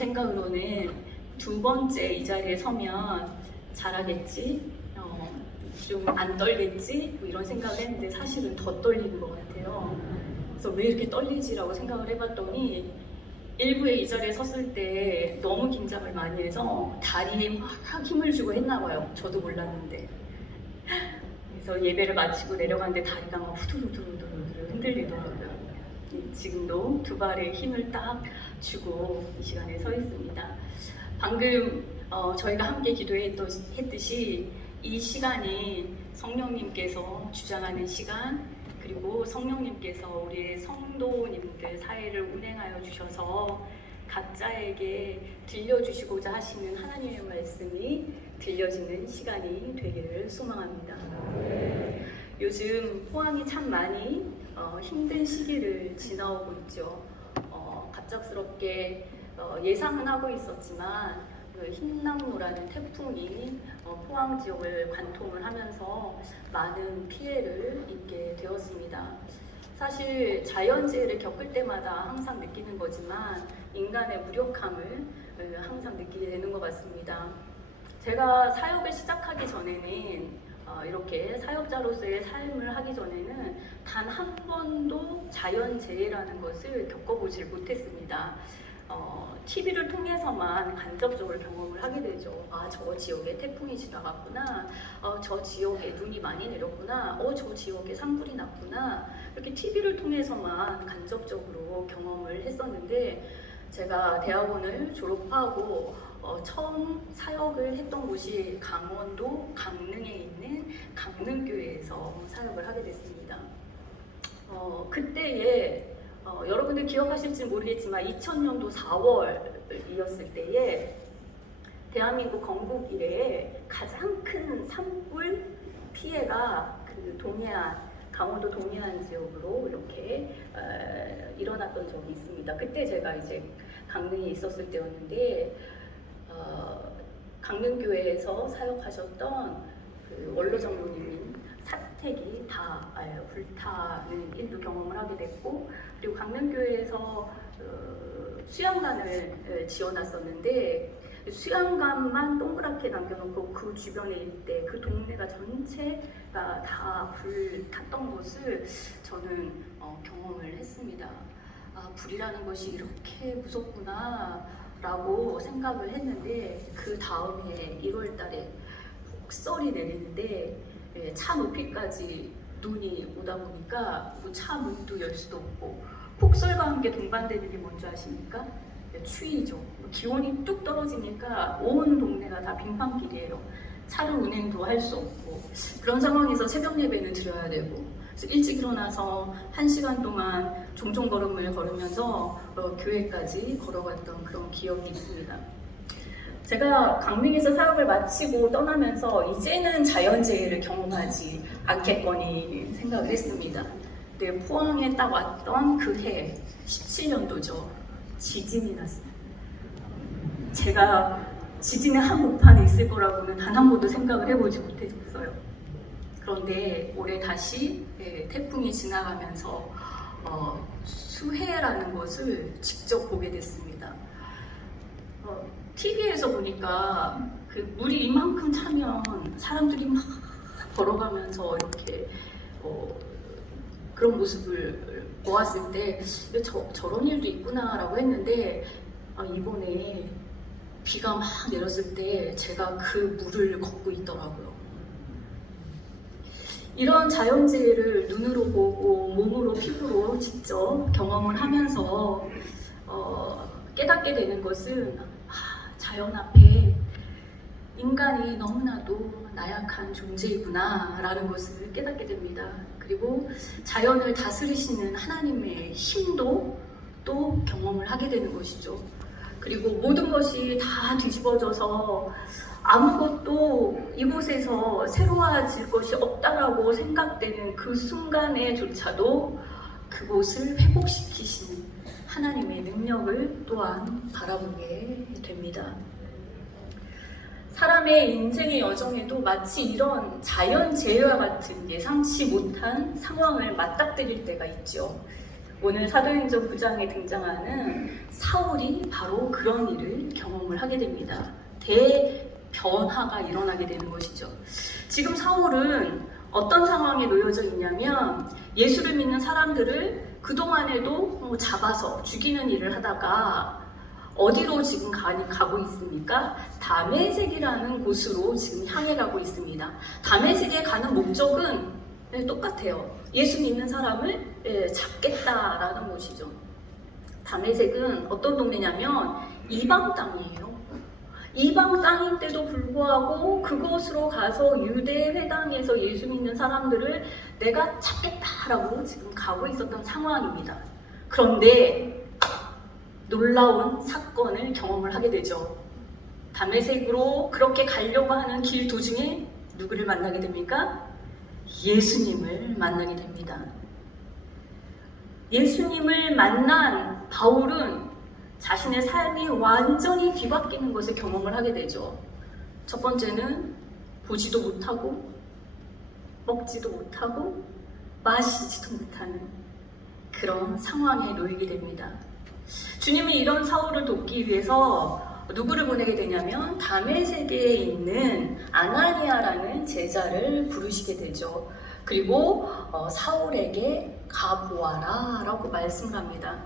생각으로는 두 번째 이 자리에 서면 잘하겠지, 좀 안 떨겠지, 뭐 이런 생각을 했는데 사실은 더 떨리는 것 같아요. 그래서 왜 이렇게 떨리지라고 생각을 해봤더니 일부에 이 자리에 섰을 때 너무 긴장을 많이 해서 다리에 막 힘을 주고 했나 봐요. 저도 몰랐는데. 그래서 예배를 마치고 내려갔는데 다리가 막 후들후들 흔들리더라고요. 지금도 두 발에 힘을 딱 주고 이 시간에 서 있습니다. 방금 저희가 함께 기도했듯이 이 시간이 성령님께서 주장하는 시간, 그리고 성령님께서 우리의 성도님들 사이를 운행하여 주셔서 각자에게 들려주시고자 하시는 하나님의 말씀이 들려지는 시간이 되기를 소망합니다. 요즘 포항이 참 많이 힘든 시기를 지나오고 있죠. 갑작스럽게 예상은 하고 있었지만 그 흰남노라는 태풍이 포항 지역을 관통을 하면서 많은 피해를 입게 되었습니다. 사실 자연재해를 겪을 때마다 항상 느끼는 거지만 인간의 무력함을 항상 느끼게 되는 것 같습니다. 제가 사역을 시작하기 전에는 이렇게 사역자로서의 삶을 하기 전에는 단 한 번도 자연재해라는 것을 겪어보질 못했습니다. TV를 통해서만 간접적으로 경험을 하게 되죠. 아, 저 지역에 태풍이 지나갔구나. 저 지역에 눈이 많이 내렸구나. 저 지역에 산불이 났구나. 이렇게 TV를 통해서만 간접적으로 경험을 했었는데 제가 대학원을 졸업하고 처음 사역을 했던 곳이 강원도 강릉에 있는 강릉교회에서 사역을 하게 됐습니다. 그때에 여러분들 기억하실지 모르겠지만 2000년도 4월이었을 때에 대한민국 건국 이래에 가장 큰 산불 피해가 그 동해안, 강원도 동해안 지역으로 이렇게 일어났던 적이 있습니다. 그때 제가 이제 강릉에 있었을 때였는데 강릉교회에서 사역하셨던 그 원로 장로님인 사택이 다 불타는 일도 경험을 하게 됐고, 그리고 강릉교회에서 수양관을 지어놨었는데 수양관만 동그랗게 남겨놓고 그 주변에 일대, 그 동네가 전체가 다 불탔던 것을 저는 경험을 했습니다. 아, 불이라는 것이 이렇게 무섭구나 라고 생각을 했는데 그 다음에 1월 달에 폭설이 내리는데 차 높이까지 눈이 오다 보니까 뭐 차 문도 열 수도 없고, 폭설과 함께 동반되는 게 뭔지 아십니까? 추위죠. 기온이 뚝 떨어지니까 온 동네가 다 빙판길이에요. 차를 운행도 할 수 없고, 그런 상황에서 새벽 예배는 드려야 되고, 그래서 일찍 일어나서 1시간 동안 종종 걸음을 걸으면서 교회까지 걸어갔던 그런 기억이 있습니다. 제가 강릉에서 사역을 마치고 떠나면서 이제는 자연재해를 경험하지 않겠거니 생각을 했습니다. 근데 포항에 딱 왔던 그 해, 17년도죠. 지진이 났습니다. 제가 지진의 한복판에 있을 거라고는 단 한 번도 생각을 해보지 못했어요. 그런데 올해 다시 태풍이 지나가면서 수해라는 것을 직접 보게 됐습니다. TV에서 보니까 그 물이 이만큼 차면 사람들이 막 걸어가면서 이렇게 그런 모습을 보았을 때 저런 일도 있구나라고 했는데 이번에 비가 막 내렸을 때 제가 그 물을 걷고 있더라고요. 이런 자연재해를 눈으로 보고 몸으로 피부로 직접 경험을 하면서 깨닫게 되는 것은 자연 앞에 인간이 너무나도 나약한 존재이구나 라는 것을 깨닫게 됩니다. 그리고 자연을 다스리시는 하나님의 힘도 또 경험을 하게 되는 것이죠. 그리고 모든 것이 다 뒤집어져서 아무것도 이곳에서 새로워질 것이 없다라고 생각되는 그 순간에조차도 그곳을 회복시키시는 하나님의 능력을 또한 바라보게 됩니다. 사람의 인생의 여정에도 마치 이런 자연재해와 같은 예상치 못한 상황을 맞닥뜨릴 때가 있죠. 오늘 사도행전 9장에 등장하는 사울이 바로 그런 일을 경험을 하게 됩니다. 대변화가 일어나게 되는 것이죠. 지금 사울은 어떤 상황에 놓여져 있냐면 예수를 믿는 사람들을 그동안에도 잡아서 죽이는 일을 하다가 어디로 지금 가고 있습니까? 다메섹이라는 곳으로 지금 향해 가고 있습니다. 다메섹에 가는 목적은 똑같아요. 예수 믿는 사람을 잡겠다라는 곳이죠. 다메섹은 어떤 동네냐면 이방 땅이에요. 이방 땅인데도 불구하고 그곳으로 가서 유대 회당에서 예수 믿는 사람들을 내가 잡겠다라고 지금 가고 있었던 상황입니다. 그런데 놀라운 사건을 경험을 하게 되죠. 다메섹으로 그렇게 가려고 하는 길 도중에 누구를 만나게 됩니까? 예수님을 만나게 됩니다. 예수님을 만난 바울은 자신의 삶이 완전히 뒤바뀌는 것을 경험을 하게 되죠. 첫 번째는 보지도 못하고 먹지도 못하고 마시지도 못하는 그런 상황에 놓이게 됩니다. 주님은 이런 사울을 돕기 위해서 누구를 보내게 되냐면 다메섹에 있는 아나니아라는 제자를 부르시게 되죠. 그리고 사울에게 가보아라 라고 말씀을 합니다.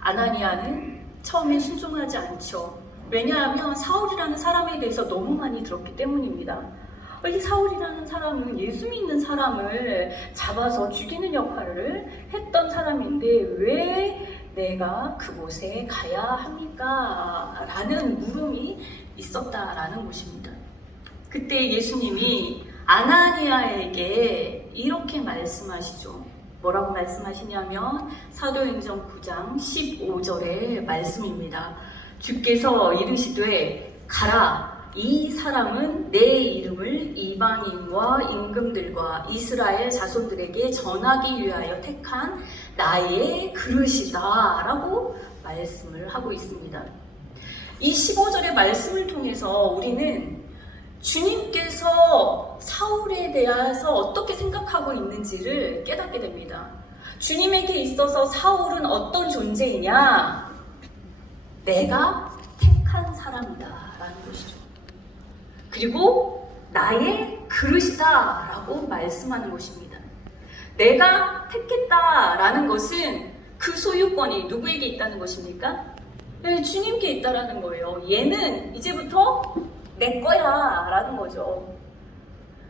아나니아는 처음에 순종하지 않죠. 왜냐하면 사울이라는 사람에 대해서 너무 많이 들었기 때문입니다. 이 사울이라는 사람은 예수 믿는 사람을 잡아서 죽이는 역할을 했던 사람인데 왜 내가 그곳에 가야 합니까? 라는 물음이 있었다라는 것입니다. 그때 예수님이 아나니아에게 이렇게 말씀하시죠. 뭐라고 말씀하시냐면 사도행전 9장 15절의 말씀입니다. 주께서 이르시되 가라, 이 사람은 내 이름을 이방인과 임금들과 이스라엘 자손들에게 전하기 위하여 택한 나의 그릇이다 라고 말씀을 하고 있습니다. 이 15절의 말씀을 통해서 우리는 주님께서 사울에 대해서 어떻게 생각하고 있는지를 깨닫게 됩니다. 주님에게 있어서 사울은 어떤 존재이냐? 내가 택한 사람이다 라는 것이죠. 그리고 나의 그릇이다 라고 말씀하는 것입니다. 내가 택했다라는 것은 그 소유권이 누구에게 있다는 것입니까? 네, 주님께 있다라는 거예요. 얘는 이제부터 내 거야 라는 거죠.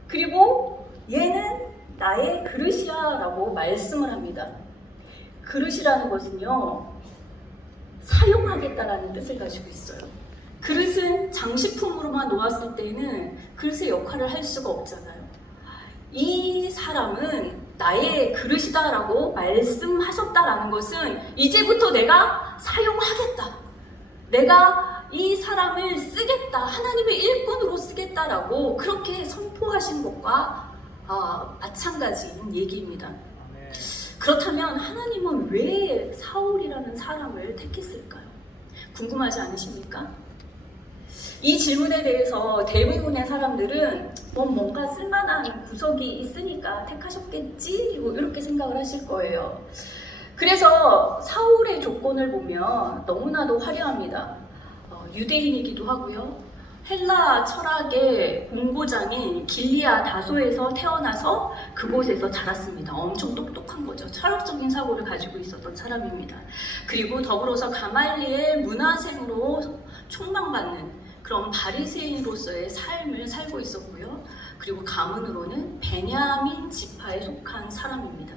그리고 얘는 나의 그릇이야 라고 말씀을 합니다. 그릇이라는 것은요, 사용하겠다라는 뜻을 가지고 있어요. 그릇은 장식품으로만 놓았을 때는 그릇의 역할을 할 수가 없잖아요. 이 사람은 나의 그릇이다 라고 말씀하셨다라는 것은 이제부터 내가 사용하겠다, 내가 이 사람을 쓰겠다, 하나님의 일꾼으로 쓰겠다라고 그렇게 선포하신 것과 마찬가지인 얘기입니다. 그렇다면 하나님은 왜 사울이라는 사람을 택했을까요? 궁금하지 않으십니까? 이 질문에 대해서 대부분의 사람들은 뭔가 쓸만한 구석이 있으니까 택하셨겠지? 이렇게 생각을 하실 거예요. 그래서 사울의 조건을 보면 너무나도 화려합니다. 유대인이기도 하고요. 헬라 철학의 본고장인 길리아 다소에서 태어나서 그곳에서 자랐습니다. 엄청 똑똑한 거죠. 철학적인 사고를 가지고 있었던 사람입니다. 그리고 더불어서 가말리엘 문화생으로 촉망받는 그런 바리새인으로서의 삶을 살고 있었고요. 그리고 가문으로는 베냐민 지파에 속한 사람입니다.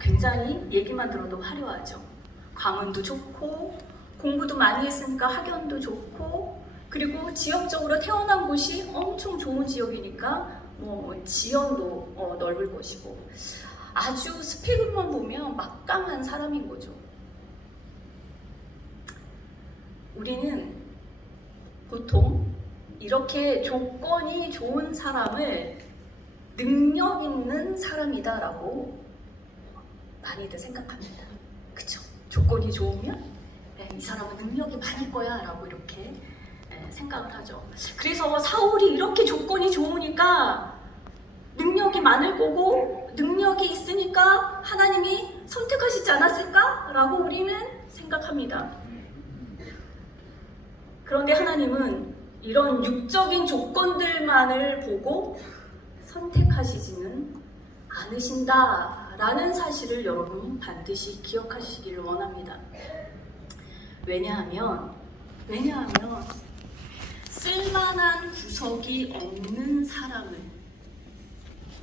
굉장히 얘기만 들어도 화려하죠. 가문도 좋고 공부도 많이 했으니까 학연도 좋고, 그리고 지역적으로 태어난 곳이 엄청 좋은 지역이니까 지연도 넓을 것이고, 아주 스펙으로만 보면 막강한 사람인 거죠. 우리는 보통 이렇게 조건이 좋은 사람을 능력 있는 사람이다라고 많이들 생각합니다. 그쵸? 조건이 좋으면 이 사람은 능력이 많을 거야 라고 이렇게 생각을 하죠. 그래서 사울이 이렇게 조건이 좋으니까 능력이 많을 거고 능력이 있으니까 하나님이 선택하시지 않았을까? 라고 우리는 생각합니다. 그런데 하나님은 이런 육적인 조건들만을 보고 선택하시지는 않으신다라는 사실을 여러분 반드시 기억하시기를 원합니다. 왜냐하면 쓸만한 구석이 없는 사람을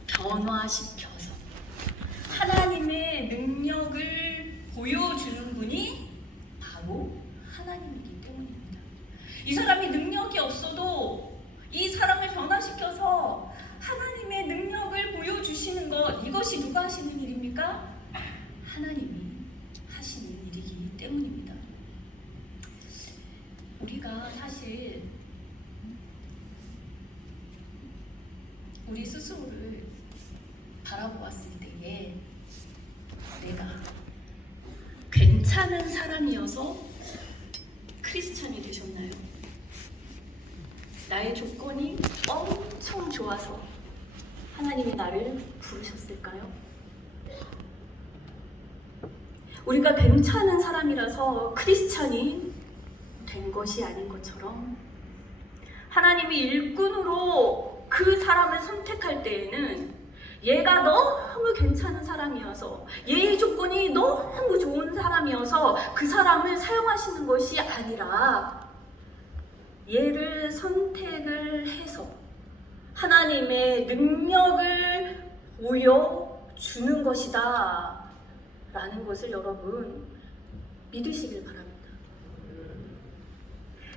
변화시켜서 하나님의 능력을 보여주는 분이 바로 하나님이기 때문입니다. 이 사람이 능력이 없어도 이 사람을 변화시켜서 하나님의 능력을 보여주시는 것, 이것이 누가 하시는 일입니까? 하나님이 하시는 일이기 때문입니다. 우리가 사실 우리 스스로를 바라보았을 때에 내가 괜찮은 사람이어서 크리스찬이 되셨나요? 나의 조건이 엄청 좋아서 하나님이 나를 부르셨을까요? 우리가 괜찮은 사람이라서 크리스찬이 된 것이 아닌 것처럼 하나님이 일꾼으로 그 사람을 선택할 때에는 얘가 너무 괜찮은 사람이어서 얘의 조건이 너무 좋은 사람이어서 그 사람을 사용하시는 것이 아니라 얘를 선택을 해서 하나님의 능력을 보여주는 것이다 라는 것을 여러분 믿으시길 바랍니다.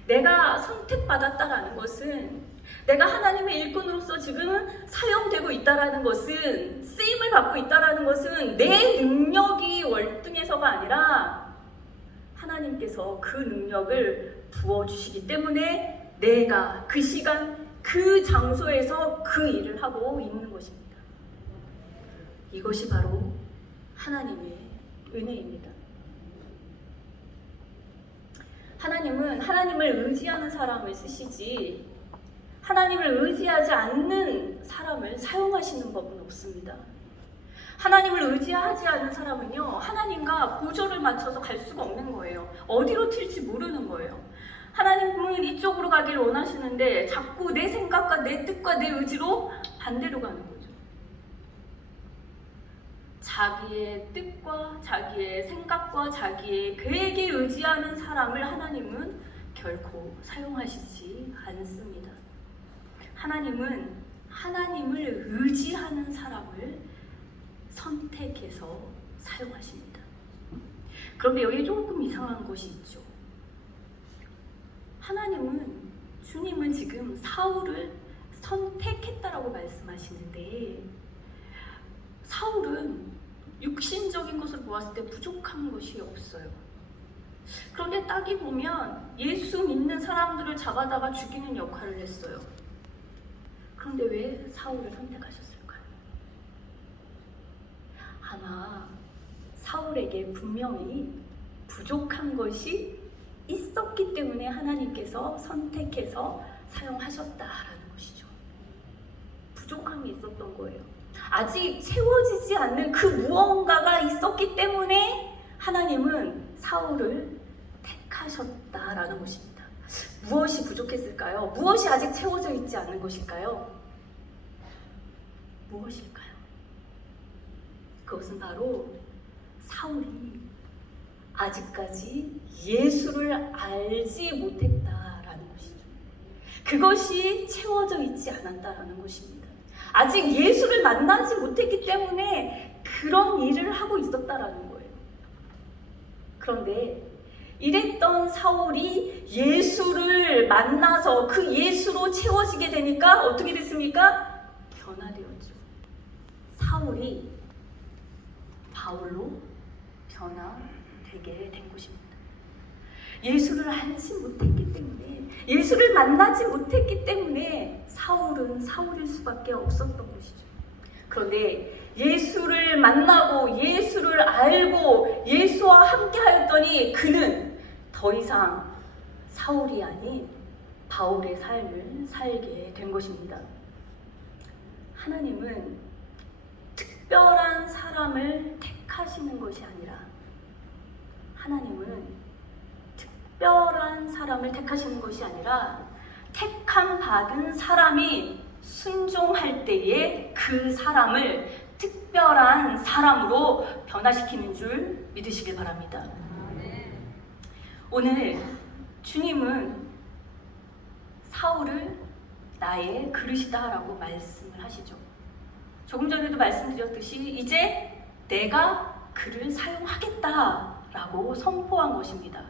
내가 선택받았다라는 것은 내가 하나님의 일꾼으로서 지금 사용되고 있다라는 것은, 쓰임을 받고 있다라는 것은 내 능력이 월등해서가 아니라 하나님께서 그 능력을 부어주시기 때문에 내가 그 시간 그 장소에서 그 일을 하고 있는 것입니다. 이것이 바로 하나님의 은혜입니다. 하나님은 하나님을 의지하는 사람을 쓰시지 하나님을 의지하지 않는 사람을 사용하시는 법은 없습니다. 하나님을 의지하지 않는 사람은요, 하나님과 보조를 맞춰서 갈 수가 없는 거예요. 어디로 튈지 모르는 거예요. 하나님은 이쪽으로 가길 원하시는데 자꾸 내 생각과 내 뜻과 내 의지로 반대로 가는 거죠. 자기의 뜻과 자기의 생각과 자기의 계획에 의지하는 사람을 하나님은 결코 사용하시지 않습니다. 하나님은 하나님을 의지하는 사람을 선택해서 사용하십니다. 그런데 여기 조금 이상한 것이 있죠. 주님은 지금 사울을 선택했다라고 말씀하시는데 사울은 육신적인 것을 보았을 때 부족한 것이 없어요. 그런데 따기 보면 예수 믿는 사람들을 잡아다가 죽이는 역할을 했어요. 그런데 왜 사울을 선택하셨을까요? 아마 사울에게 분명히 부족한 것이 있었기 때문에 하나님께서 선택해서 사용하셨다라는 것이죠. 부족함이 있었던 거예요. 아직 채워지지 않는 그 무언가가 있었기 때문에 하나님은 사울을 택하셨다라는 것입니다. 무엇이 부족했을까요? 무엇이 아직 채워져 있지 않은 것일까요? 무엇일까요? 그것은 바로 사울이 아직까지 예수를 알지 못했다라는 것이죠. 그것이 채워져 있지 않았다라는 것입니다. 아직 예수를 만나지 못했기 때문에 그런 일을 하고 있었다라는 거예요. 그런데 이랬던 사울이 예수를 만나서 그 예수로 채워지게 되니까 어떻게 됐습니까? 변화되었죠. 사울이 바울로 변화되게 된 것입니다. 예수를 알지 못했기 때문에, 예수를 만나지 못했기 때문에 사울은 사울일 수밖에 없었던 것이죠. 그런데 예수를 만나고 예수를 알고 예수와 함께 하였더니 그는 더 이상 사울이 아닌 바울의 삶을 살게 된 것입니다. 하나님은 특별한 사람을 택하시는 것이 아니라 하나님은 특별한 사람을 택하시는 것이 아니라 택함 받은 사람이 순종할 때에 그 사람을 특별한 사람으로 변화시키는 줄 믿으시길 바랍니다. 오늘 주님은 사울을 나의 그릇이다 라고 말씀을 하시죠. 조금 전에도 말씀드렸듯이 이제 내가 그를 사용하겠다 라고 선포한 것입니다.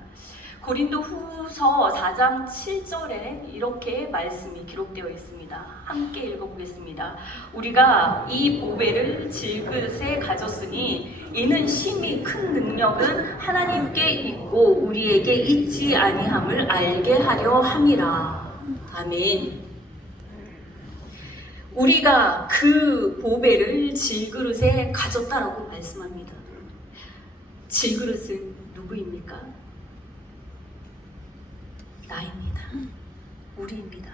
고린도 후서 4장 7절에 이렇게 말씀이 기록되어 있습니다. 함께 읽어보겠습니다. 우리가 이 보배를 질그릇에 가졌으니 이는 심히 큰 능력은 하나님께 있고 우리에게 있지 아니함을 알게 하려 함이라. 아멘. 우리가 그 보배를 질그릇에 가졌다라고 말씀합니다. 질그릇은 누구입니까? 나입니다. 우리입니다.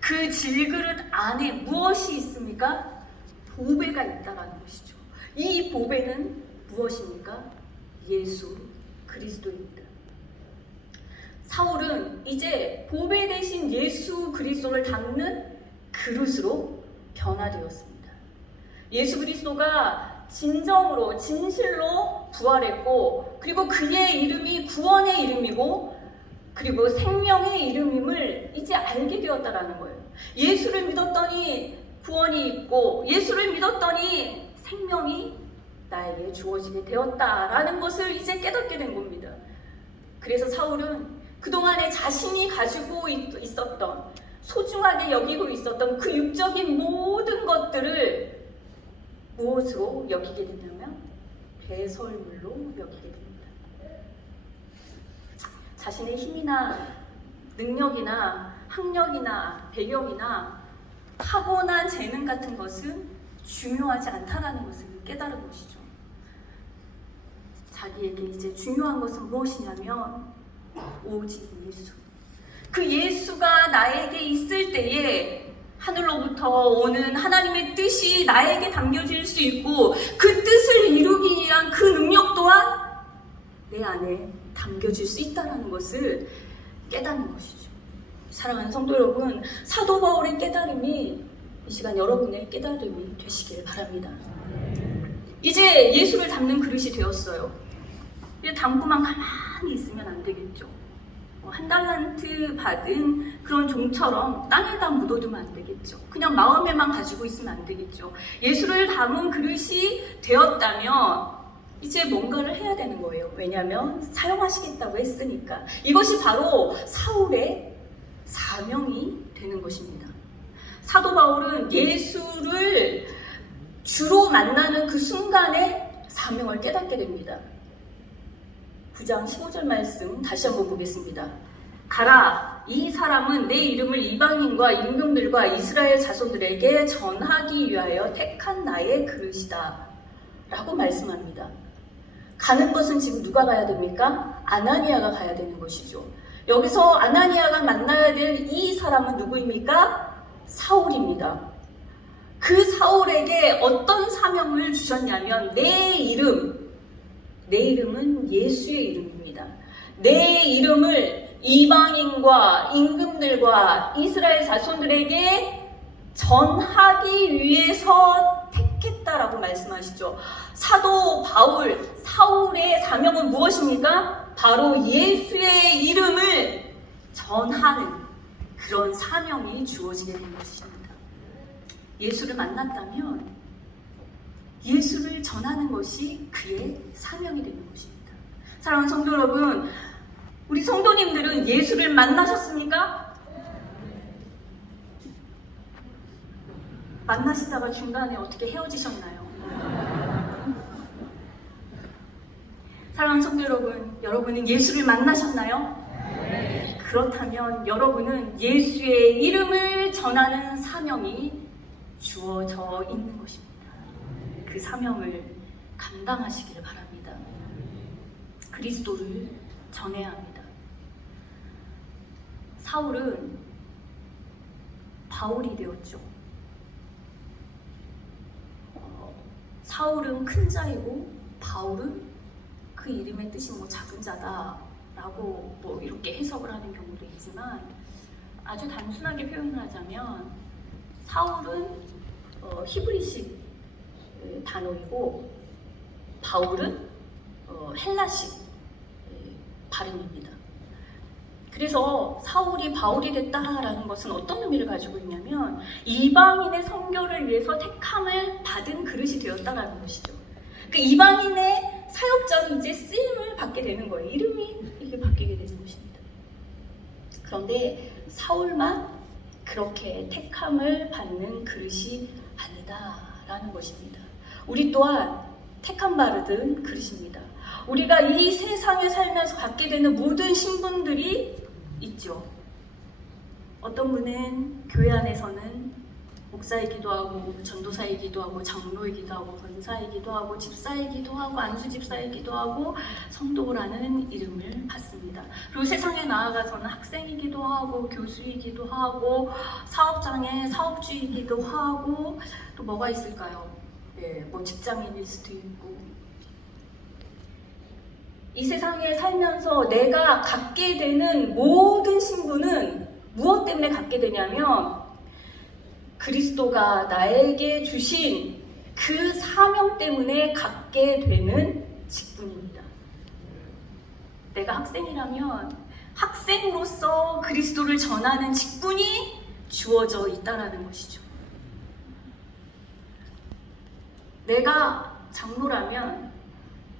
그 질그릇 안에 무엇이 있습니까? 보배가 있다라는 것이죠. 이 보배는 무엇입니까? 예수 그리스도입니다. 사울은 이제 보배 대신 예수 그리스도를 담는 그릇으로 변화되었습니다. 예수 그리스도가 진정으로 진실로 부활했고 그리고 그의 이름이 구원의 이름이고 그리고 생명의 이름임을 이제 알게 되었다라는 거예요. 예수를 믿었더니 구원이 있고 예수를 믿었더니 생명이 나에게 주어지게 되었다라는 것을 이제 깨닫게 된 겁니다. 그래서 사울은 그동안에 자신이 가지고 있었던 소중하게 여기고 있었던 그 육적인 모든 것들을 무엇으로 여기게 되냐면 배설물로 여기게 됩니다. 자신의 힘이나 능력이나 학력이나 배경이나 타고난 재능 같은 것은 중요하지 않다라는 것을 깨달은 것이죠. 자기에게 이제 중요한 것은 무엇이냐면 오직 예수. 그 예수가 나에게 있을 때에 하늘로부터 오는 하나님의 뜻이 나에게 담겨질 수 있고 그 뜻을 이루기 위한 그 능력 또한 내 안에 담겨질 수 있다는 것을 깨닫는 것이죠. 사랑하는 성도 여러분, 사도 바울의 깨달음이 이 시간 여러분의 깨달음이 되시길 바랍니다. 이제 예수를 담는 그릇이 되었어요. 담고만 가만히 있으면 안 되겠죠. 한 달란트 받은 그런 종처럼 땅에다 묻어두면 안 되겠죠. 그냥 마음에만 가지고 있으면 안 되겠죠. 예수를 담은 그릇이 되었다면 이제 뭔가를 해야 되는 거예요. 왜냐하면 사용하시겠다고 했으니까. 이것이 바로 사울의 사명이 되는 것입니다. 사도 바울은 예수를 주로 만나는 그 순간에 사명을 깨닫게 됩니다. 9장 15절 말씀 다시 한번 보겠습니다. 가라, 이 사람은 내 이름을 이방인과 임금들과 이스라엘 자손들에게 전하기 위하여 택한 나의 그릇이다 라고 말씀합니다. 가는 것은 지금 누가 가야 됩니까? 아나니아가 가야 되는 것이죠. 여기서 아나니아가 만나야 될 이 사람은 누구입니까? 사울입니다. 그 사울에게 어떤 사명을 주셨냐면 내 이름은 예수의 이름입니다. 내 이름을 이방인과 임금들과 이스라엘 자손들에게 전하기 위해서 택했다라고 말씀하시죠. 사도 바울, 사울의 사명은 무엇입니까? 바로 예수의 이름을 전하는 그런 사명이 주어지게 된 것입니다. 예수를 만났다면 예수를 전하는 것이 그의 사명이 되는 것입니다. 사랑하는 성도 여러분, 우리 성도님들은 예수를 만나셨습니까? 만나시다가 중간에 어떻게 헤어지셨나요? 사랑하는 성도 여러분, 여러분은 예수를 만나셨나요? 네. 그렇다면 여러분은 예수의 이름을 전하는 사명이 주어져 있는 것입니다. 그 사명을 감당하시기를 바랍니다. 그리스도를 전해야 합니다. 사울은 바울이 되었죠. 사울은 큰 자이고 바울은 그 이름의 뜻이 뭐 작은 자다라고 뭐 이렇게 해석을 하는 경우도 있지만, 아주 단순하게 표현을 하자면 사울은 히브리식 단어이고 바울은 헬라식 발음입니다. 그래서 사울이 바울이 됐다라는 것은 어떤 의미를 가지고 있냐면 이방인의 선교를 위해서 택함을 받은 그릇이 되었다라는 것이죠. 그 이방인의 사역자로 이제 쓰임을 받게 되는 거예요. 이름이 이게 바뀌게 되는 것입니다. 그런데 사울만 그렇게 택함을 받는 그릇이 아니다라는 것입니다. 우리 또한 택함 받은 그릇입니다. 우리가 이 세상에 살면서 갖게 되는 모든 신분들이 있죠. 어떤 분은 교회 안에서는 목사이기도 하고 전도사이기도 하고 장로이기도 하고 권사이기도 하고 집사이기도 하고 안수집사이기도 하고 성도라는 이름을 받습니다. 그리고 세상에 나아가서는 학생이기도 하고 교수이기도 하고 사업장의 사업주이기도 하고 또 뭐가 있을까요? 뭐 직장인일 수도 있고. 이 세상에 살면서 내가 갖게 되는 모든 신분은 무엇 때문에 갖게 되냐면 그리스도가 나에게 주신 그 사명 때문에 갖게 되는 직분입니다. 내가 학생이라면 학생으로서 그리스도를 전하는 직분이 주어져 있다는 것이죠. 내가 장로라면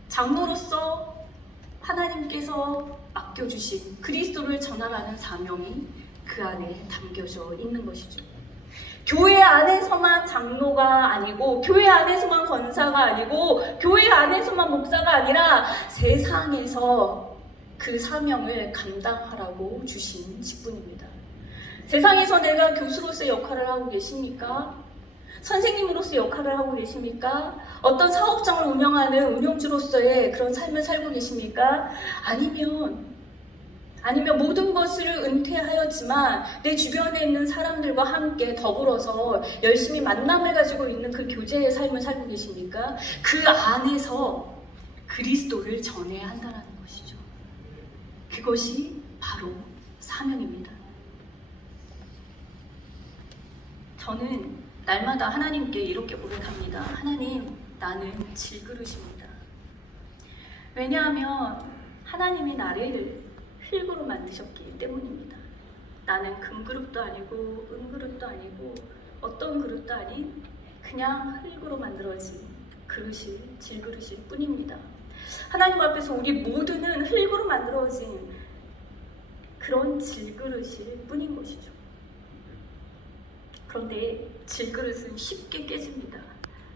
장로로서 하나님께서 맡겨주신 그리스도를 전하라는 사명이 그 안에 담겨져 있는 것이죠. 교회 안에서만 장로가 아니고 교회 안에서만 권사가 아니고 교회 안에서만 목사가 아니라 세상에서 그 사명을 감당하라고 주신 직분입니다. 세상에서 내가 교수로서의 역할을 하고 계십니까? 선생님으로서 역할을 하고 계십니까? 어떤 사업장을 운영하는 운영주로서의 그런 삶을 살고 계십니까? 아니면 모든 것을 은퇴하였지만 내 주변에 있는 사람들과 함께 더불어서 열심히 만남을 가지고 있는 그 교제의 삶을 살고 계십니까? 그 안에서 그리스도를 전해야 한다는 것이죠. 그것이 바로 사명입니다. 저는 날마다 하나님께 이렇게 고백합니다. 하나님, 나는 질그릇입니다. 왜냐하면 하나님이 나를 흙으로 만드셨기 때문입니다. 나는 금그릇도 아니고 은그릇도 아니고 어떤 그릇도 아닌 그냥 흙으로 만들어진 그릇이 질그릇일 뿐입니다. 하나님 앞에서 우리 모두는 흙으로 만들어진 그런 질그릇일 뿐인 것이죠. 그런데 질그릇은 쉽게 깨집니다.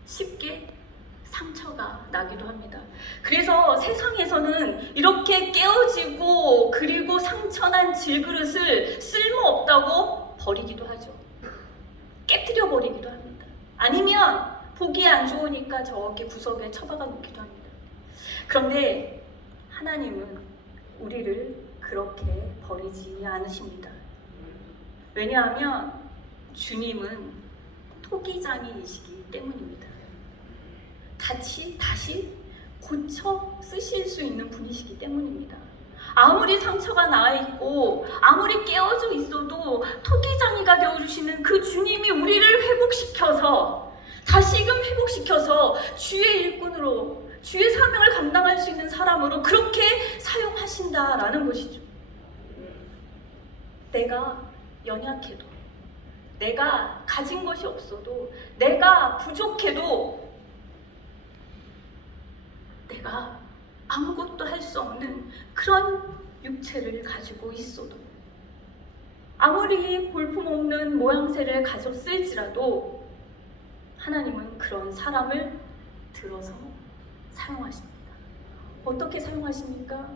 쉽게 상처가 나기도 합니다. 그래서 세상에서는 이렇게 깨어지고 그리고 상처난 질그릇을 쓸모없다고 버리기도 하죠. 깨트려 버리기도 합니다. 아니면 보기 안 좋으니까 저렇게 구석에 처박아 놓기도 합니다. 그런데 하나님은 우리를 그렇게 버리지 않으십니다. 왜냐하면 주님은 토기장이이시기 때문입니다. 다시 고쳐 쓰실 수 있는 분이시기 때문입니다. 아무리 상처가 나있고 아무리 깨어져 있어도 토기장이가 되어주시는 그 주님이 우리를 회복시켜서 다시금 회복시켜서 주의 일꾼으로 주의 사명을 감당할 수 있는 사람으로 그렇게 사용하신다라는 것이죠. 내가 연약해도 내가 가진 것이 없어도 내가 부족해도 내가 아무것도 할 수 없는 그런 육체를 가지고 있어도 아무리 볼품없는 모양새를 가졌을지라도 하나님은 그런 사람을 들어서 사용하십니다. 어떻게 사용하십니까?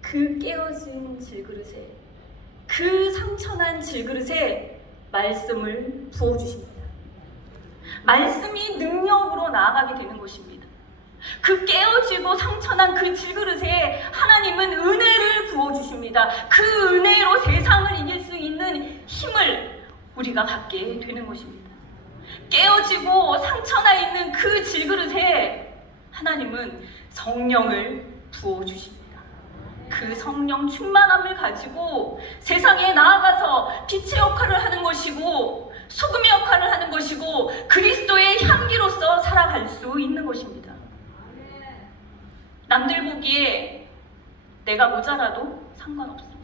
그 깨어진 질그릇에 그 상처난 질그릇에 말씀을 부어주십니다. 말씀이 능력으로 나아가게 되는 것입니다. 그 깨어지고 상처난 그 질그릇에 하나님은 은혜를 부어주십니다. 그 은혜로 세상을 이길 수 있는 힘을 우리가 갖게 되는 것입니다. 깨어지고 상처나 있는 그 질그릇에 하나님은 성령을 부어주십니다. 그 성령 충만함을 가지고 세상에 나아가서 빛의 역할을 하는 것이고 소금의 역할을 하는 것이고 그리스도의 향기로서 살아갈 수 있는 것입니다. 남들 보기에 내가 모자라도 상관없습니다.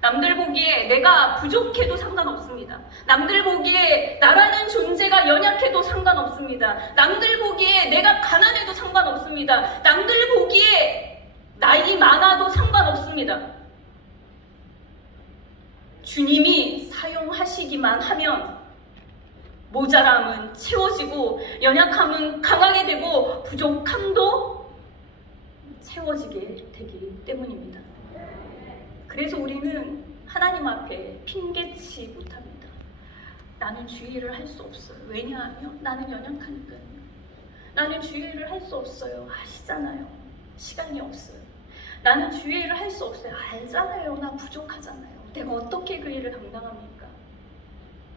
남들 보기에 내가 부족해도 상관없습니다. 남들 보기에 나라는 존재가 연약해도 상관없습니다. 남들 보기에 내가 가난해도 상관없습니다. 남들 보기에 나이 많아도 상관없습니다. 주님이 사용하시기만 하면 모자람은 채워지고 연약함은 강하게 되고 부족함도 채워지게 되기 때문입니다. 그래서 우리는 하나님 앞에 핑계치 못합니다. 나는 주의 일을 할 수 없어요. 왜냐하면 나는 연약하니까요. 나는 주의 일을 할 수 없어요. 아시잖아요. 시간이 없어요. 나는 주의 일을 할 수 없어요. 알잖아요. 나 부족하잖아요. 내가 어떻게 그 일을 감당합니까?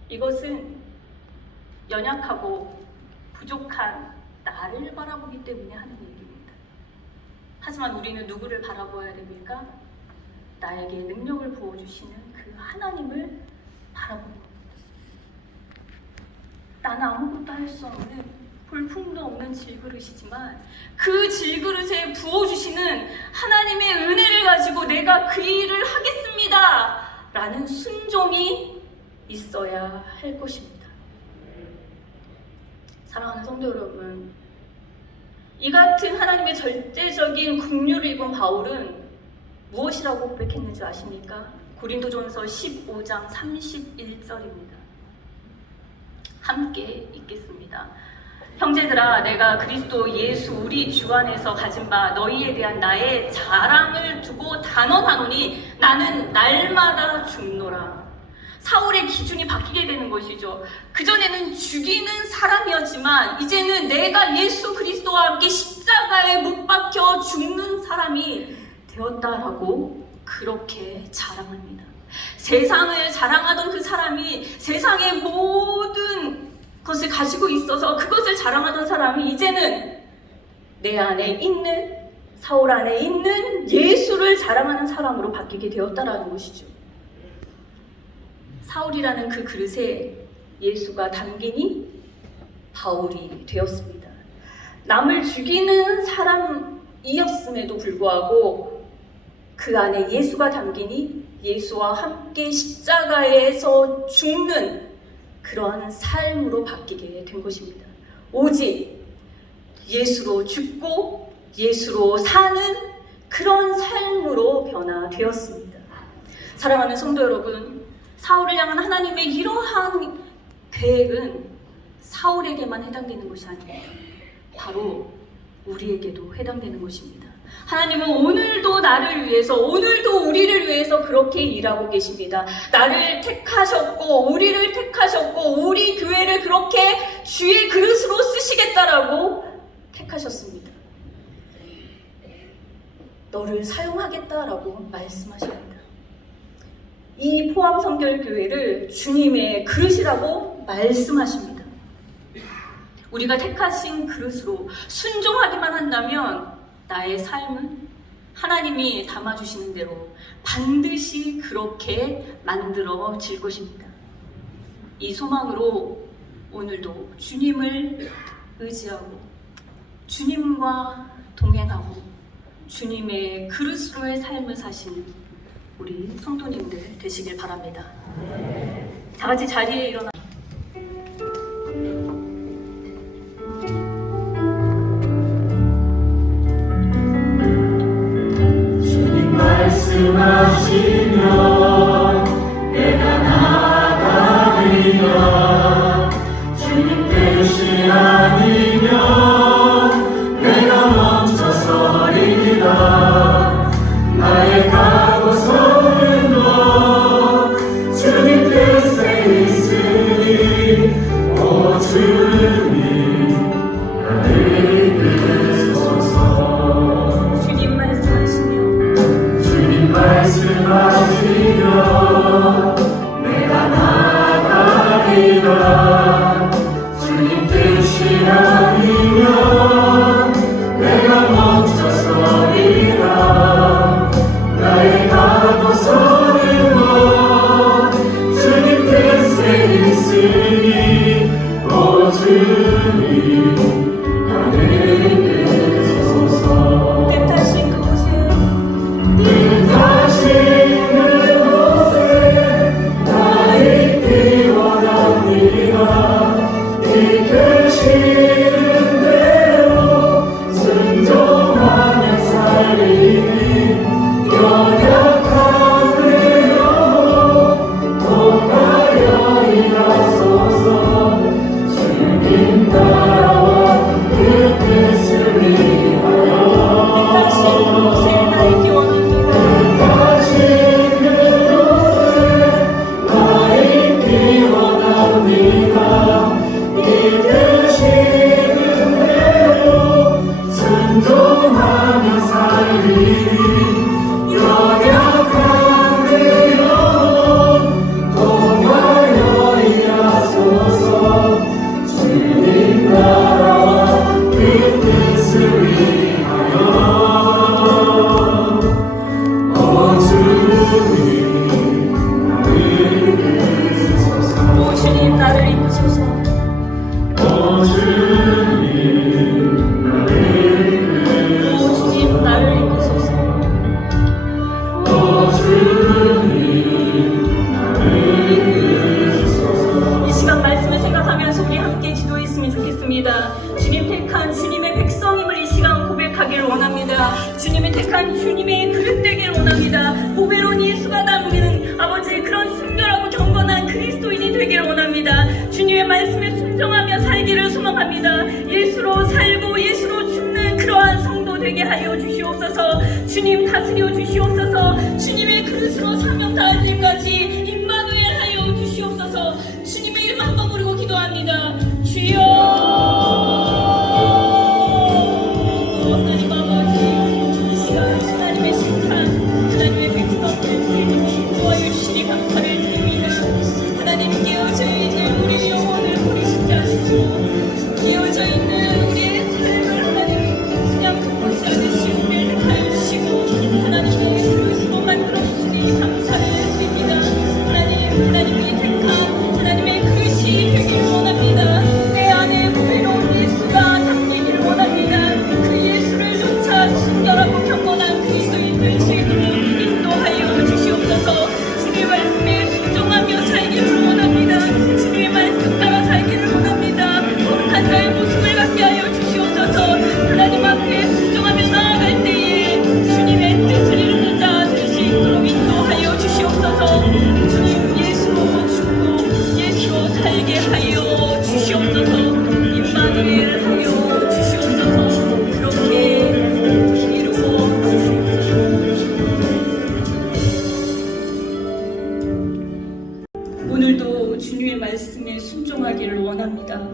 이것은 연약하고 부족한 나를 바라보기 때문에 하는 얘기입니다. 하지만 우리는 누구를 바라보아야 됩니까? 나에게 능력을 부어주시는 그 하나님을 바라보는 겁니다. 나는 아무것도 할 수 없는 볼품도 없는 질그릇이지만 그 질그릇에 부어주시는 하나님의 은혜를 가지고 내가 그 일을 하겠습니다 라는 순종이 있어야 할 것입니다. 사랑하는 성도 여러분, 이 같은 하나님의 절대적인 긍휼을 입은 바울은 무엇이라고 고백했는지 아십니까? 고린도전서 15장 31절입니다. 함께 읽겠습니다. 형제들아, 내가 그리스도 예수 우리 주 안에서 가진 바 너희에 대한 나의 자랑을 두고 단언하노니 나는 날마다 죽노라. 사울의 기준이 바뀌게 되는 것이죠. 그전에는 죽이는 사람이었지만 이제는 내가 예수 그리스도와 함께 십자가에 못 박혀 죽는 사람이 되었다라고 그렇게 자랑합니다. 세상을 자랑하던 그 사람이 세상의 모든 것을 가지고 있어서 그것을 자랑하던 사람이 이제는 내 안에 있는, 사울 안에 있는 예수를 자랑하는 사람으로 바뀌게 되었다라는 것이죠. 사울이라는 그 그릇에 예수가 담기니 바울이 되었습니다. 남을 죽이는 사람이었음에도 불구하고 그 안에 예수가 담기니 예수와 함께 십자가에서 죽는 그러한 삶으로 바뀌게 된 것입니다. 오직 예수로 죽고 예수로 사는 그런 삶으로 변화되었습니다. 사랑하는 성도 여러분, 사울을 향한 하나님의 이러한 계획은 사울에게만 해당되는 것이 아닙니다. 바로 우리에게도 해당되는 것입니다. 하나님은 오늘도 나를 위해서, 오늘도 우리를 위해서 그렇게 일하고 계십니다. 나를 택하셨고, 우리를 택하셨고, 우리 교회를 그렇게 주의 그릇으로 쓰시겠다라고 택하셨습니다. 너를 사용하겠다라고 말씀하십니다. 이 포항성결교회를 주님의 그릇이라고 말씀하십니다. 우리가 택하신 그릇으로 순종하기만 한다면 나의 삶은 하나님이 담아주시는 대로 반드시 그렇게 만들어질 것입니다. 이 소망으로 오늘도 주님을 의지하고 주님과 동행하고 주님의 그릇으로의 삶을 사시는 우리 성도님들 되시길 바랍니다. 다 같이 자리에 일어나 말씀하시면 내가 나가리라. 주님 뜻이 아니면 내가 멈춰서리라. 나의 가고 서는 것 주님 뜻에 있으니 좋겠습니다. 주님 택한 주님의 백성임을 이 시간 고백하기를 원합니다. 주님이 택한 주님의 그릇 되기를 원합니다. 보배로운 예수가 담기는 아버지의 그런 순결하고 경건한 그리스도인이 되기를 원합니다. 주님의 말씀에 순종하며 살기를 소망합니다. 예수로 살고 예수로 죽는 그러한 성도 되게 하여 주시옵소서. 주님 다스려 주시옵소서. 주님의 그릇으로 사명 다할 일까지 임마누엘 하여 주시옵소서. 주님의 이름 한번 부르고 기도합니다. 주여 하나님 아버지, 이 시간 하나님의 식탁 하나님의 백성들 인도하여 주시니 감사를 드립니다. 하나님 깨어져 있는 우리 영혼을 버리시지 않으시고 깨어져 있는 우리의 삶을 하나님 그냥 덮지 않으시고 우리를 택하여 주시고 하나님의 그릇으로 만들어 주시니 감사를 드립니다. 하나님이 택한 하나님의 그릇이 되기를 원합니다. 내 안에 보배로운 예수가 담기기를 원합니다. 그 예수를 쫓아 순결하고 경건한 그리스도인들 되도록 인도하여 주시옵소서. 주님의 말씀에 순종하며 살기를 원합니다. 주님의 말씀 따라 살기를 원합니다. 거룩한 나의 모습을 갖게 하여 주시옵소서. 하나님 앞에 순종하며 나아갈 때에 주님의 뜻을 이루는 자 될 수 있도록 인도하여 주시옵소서. 주님 예수로 죽고 예수로 살게 하여 주시옵소서. 임마누엘 하여 주시옵소서. 그렇게 이루어 오늘도 주님의 말씀에 순종하기를 원합니다.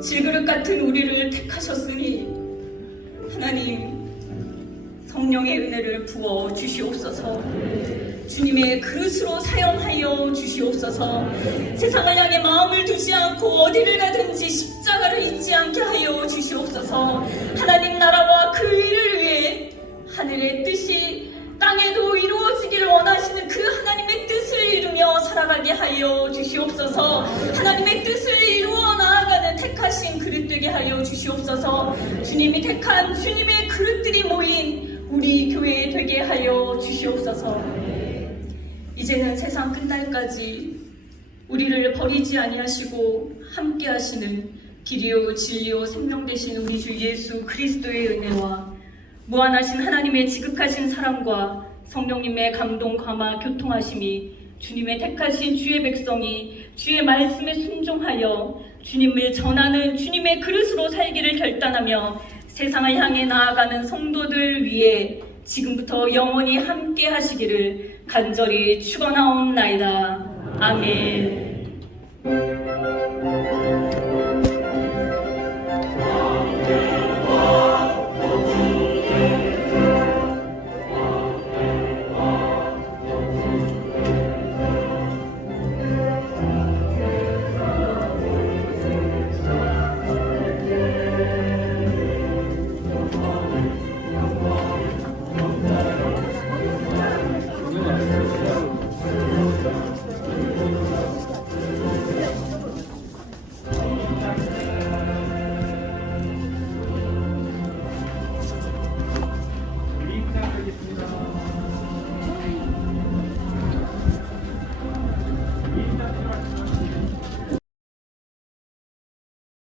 질그릇 같은 우리를 택하셨으니 하나님 성령의 은혜를 부어 주시옵소서. 주님의 그릇으로 사용하여 주시옵소서. 세상을 향해 마음을 두지 않고 어디를 가든지 십자가를 잊지 않게 하여 주시옵소서. 하나님 나라와 그 일을 위해 하늘의 뜻이 땅에도 이루어지기를 원하시는 그 하나님의 뜻을 이루며 살아가게 하여 주시옵소서. 하나님의 뜻을 이루어 나아가는 택하신 그릇 되게 하여 주시옵소서. 주님이 택한 주님의 그릇들이 모인 우리 교회 되게 하여 주시옵소서. 이제는 세상 끝날까지 우리를 버리지 아니하시고 함께 하시는 길이요 진리요 생명 되신 우리 주 예수 그리스도의 은혜와 무한하신 하나님의 지극하신 사랑과 성령님의 감동 감화 교통하심이 주님의 택하신 주의 백성이 주의 말씀에 순종하여 주님을 전하는 주님의 그릇으로 살기를 결단하며 세상을 향해 나아가는 성도들 위해 지금부터 영원히 함께 하시기를 간절히 축원하옵나이다. 아멘.